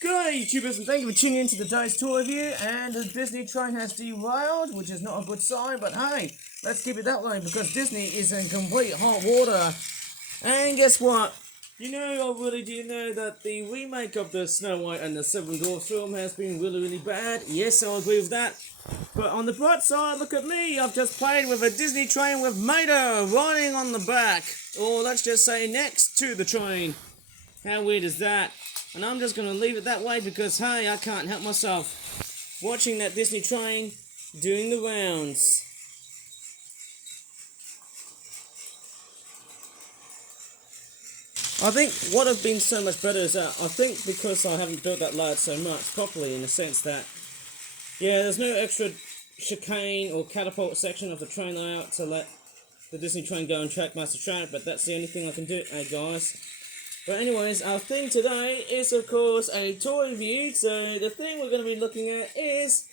Good YouTubers, and thank you for tuning in to today's tour review. And the Disney train has derailed, which is not a good sign, but hey, let's keep it that way because Disney is in complete hot water. And guess what? You know, do you know that the remake of the Snow White and the Seven Dwarfs film has been really bad? Yes, I agree with that. But on the bright side, look at me. I've just played with a Disney train with Mater riding on the back. Or let's just say next to the train. How weird is that? And I'm just going to leave it that way because, hey, I can't help myself watching that Disney train doing the rounds. I think what have been so much better is that I think because I haven't built that layout so much properly in the sense that, yeah, there's no extra chicane or catapult section of the train layout to let the Disney train go and Trackmaster track, but that's the only thing I can do, hey guys. But anyways, our thing today is of course a toy review. So the thing we're going to be looking at is,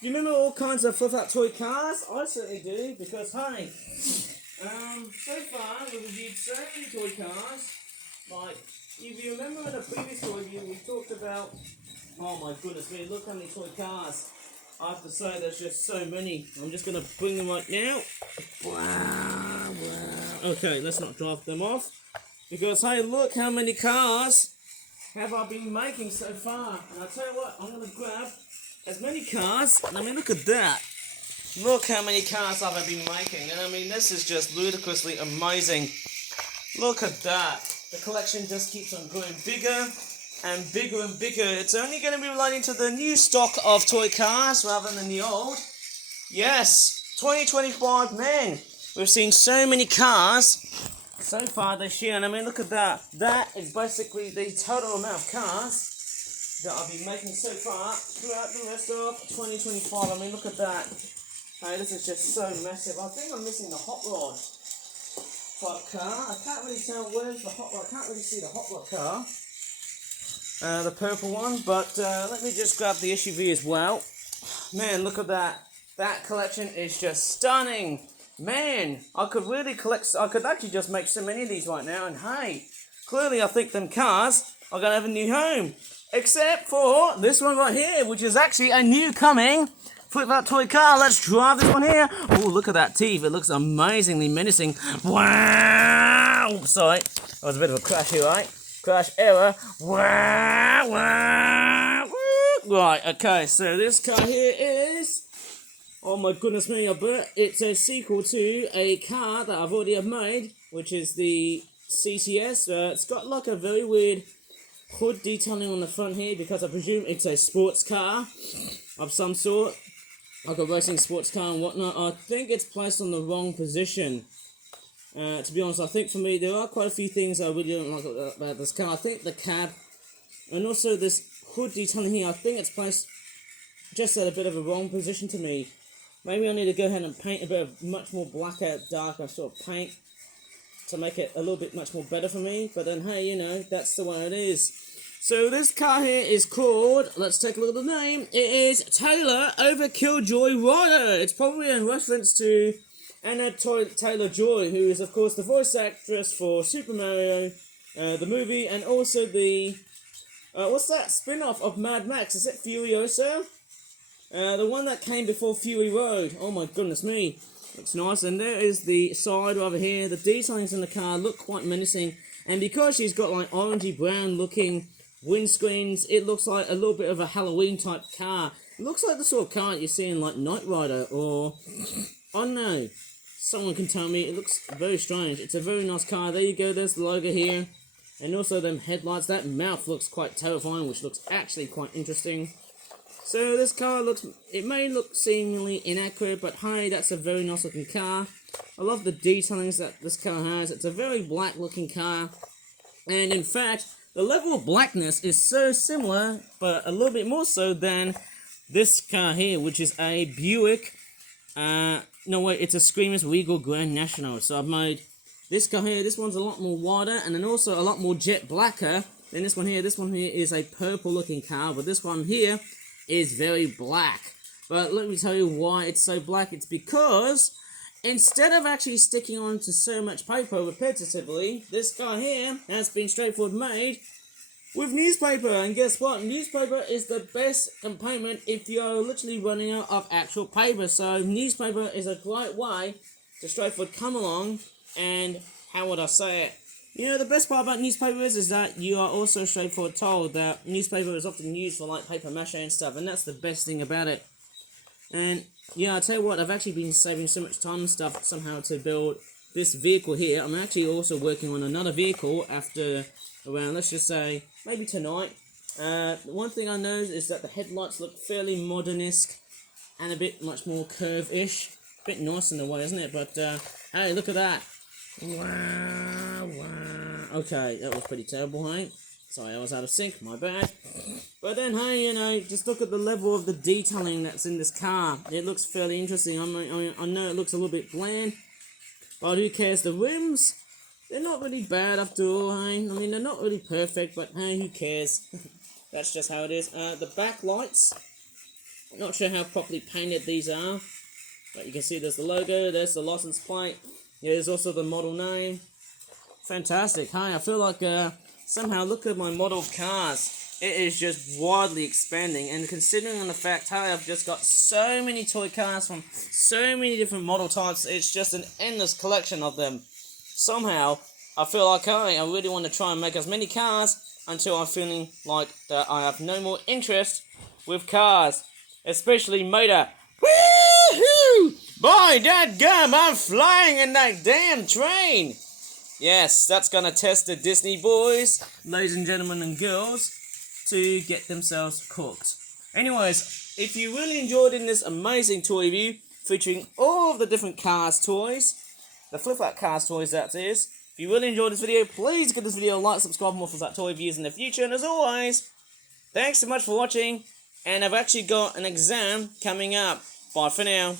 do you remember all kinds of flip out toy cars? I certainly do, because hey, so far we've reviewed so many toy cars. Like, if you remember in a previous toy review we talked about, oh my goodness me, look how many toy cars. I have to say there's just so many. I'm just going to bring them right now. Wow. Okay, let's not drive them off. Because, hey, look how many cars have I been making so far. And I'll tell you what, I'm going to grab as many cars. And I mean, look at that. Look how many cars I've been making. And I mean, this is just ludicrously amazing. Look at that. The collection just keeps on growing bigger and bigger and bigger. It's only going to be relating to the new stock of toy cars rather than the old. Yes, 2025, man. We've seen so many cars so far this year, and I mean, look at that. That is basically the total amount of cars that I've been making so far throughout the rest of 2025. I mean, look at that. Hey, this is just so massive. I think I'm missing the Hot Rod type car. I can't really tell where's the Hot Rod. I can't really see the Hot Rod car. The purple one, but let me just grab the SUV as well. Man, look at that. That collection is just stunning. Man, I could actually just make so many of these right now, and hey, clearly I think them cars are going to have a new home. Except for this one right here, which is actually a new coming flip out toy car. Let's drive this one here. Oh, look at that teeth. It looks amazingly menacing. Wow. Sorry, that was a bit of a crash here, right? Crash error. Wow. Right, okay, so this car here is... Oh my goodness me, I bet it's a sequel to a car that I've already made, which is the CCS. It's got like a very weird hood detailing on the front here because I presume it's a sports car of some sort, like a racing sports car and whatnot. I think it's placed on the wrong position. To be honest, I think for me there are quite a few things I really don't like about this car. I think the cab and also this hood detailing here, I think it's placed just at a bit of a wrong position to me. Maybe I need to go ahead and paint a bit of much more blacker, darker sort of paint to make it a little bit much more better for me. But then, hey, you know, that's the way it is. So this car here is called, let's take a look at the name. It is Taylor Overkill-Joy Rider. It's probably in reference to Anna Taylor-Joy, who is, of course, the voice actress for Super Mario, the movie, and also the, what's that spin-off of Mad Max? Is it Furiosa? The one that came before Fury Road. Oh my goodness me. Looks nice. And there is the side over here. The detailings in the car look quite menacing. And because she's got like orangey brown looking windscreens, it looks like a little bit of a Halloween type car. It looks like the sort of car you see in like Knight Rider or... I don't know. Someone can tell me. It looks very strange. It's a very nice car. There you go. There's the logo here. And also them headlights. That mouth looks quite terrifying, which looks actually quite interesting. So this car looks, it may look seemingly inaccurate, but hey, that's a very nice looking car. I love the detailings that this car has. It's a very black looking car. And in fact, the level of blackness is so similar, but a little bit more so than this car here, which is a Buick. No wait, it's a Screamers Regal Grand National. So I've made this car here. This one's a lot more wider and then also a lot more jet blacker than this one here. This one here is a purple looking car, but this one here is very black. But let me tell you why it's so black. It's because instead of actually sticking on to so much paper repetitively, this guy here has been straightforward made with newspaper. And guess what? Newspaper is the best component if you're literally running out of actual paper. So newspaper is a great way to straightforward come along and, how would I say it? You know, the best part about newspapers is that you are also straightforward told that newspaper is often used for like paper mache and stuff, and that's the best thing about it. And yeah, I'll tell you what, I've actually been saving so much time and stuff somehow to build this vehicle here. I'm actually also working on another vehicle after around, let's just say, maybe tonight. One thing I noticed is that the headlights look fairly modern-esque and a bit much more curve-ish. Bit nice in a way, isn't it? But hey, look at that. Wow, wow. Okay, that was pretty terrible, hey? Sorry, I was out of sync, my bad. But then, hey, you know, just look at the level of the detailing that's in this car. It looks fairly interesting. I know it looks a little bit bland, but who cares? The rims, they're not really bad after all, hey? I mean, they're not really perfect, but hey, who cares? That's just how it is. The back lights, not sure how properly painted these are, but you can see there's the logo, there's the license plate. Yeah, there's also the model name. Fantastic. Hey, I feel like somehow look at my model of cars. It is just wildly expanding, and considering the fact, hey, I've just got so many toy cars from so many different model types, it's just an endless collection of them. Somehow, I feel like, hey, I really want to try and make as many cars until I'm feeling like that I have no more interest with cars, especially motor. Woohoo! Boy, dadgum, I'm flying in that damn train! Yes, that's gonna test the Disney boys, ladies and gentlemen and girls, to get themselves cooked. Anyways, if you really enjoyed in this amazing toy review, featuring all of the different Cars toys, the Flip Out Cars toys that is, if you really enjoyed this video, please give this video a like, subscribe for more Flip Out toy reviews in the future, and as always, thanks so much for watching, and I've actually got an exam coming up. Bye for now.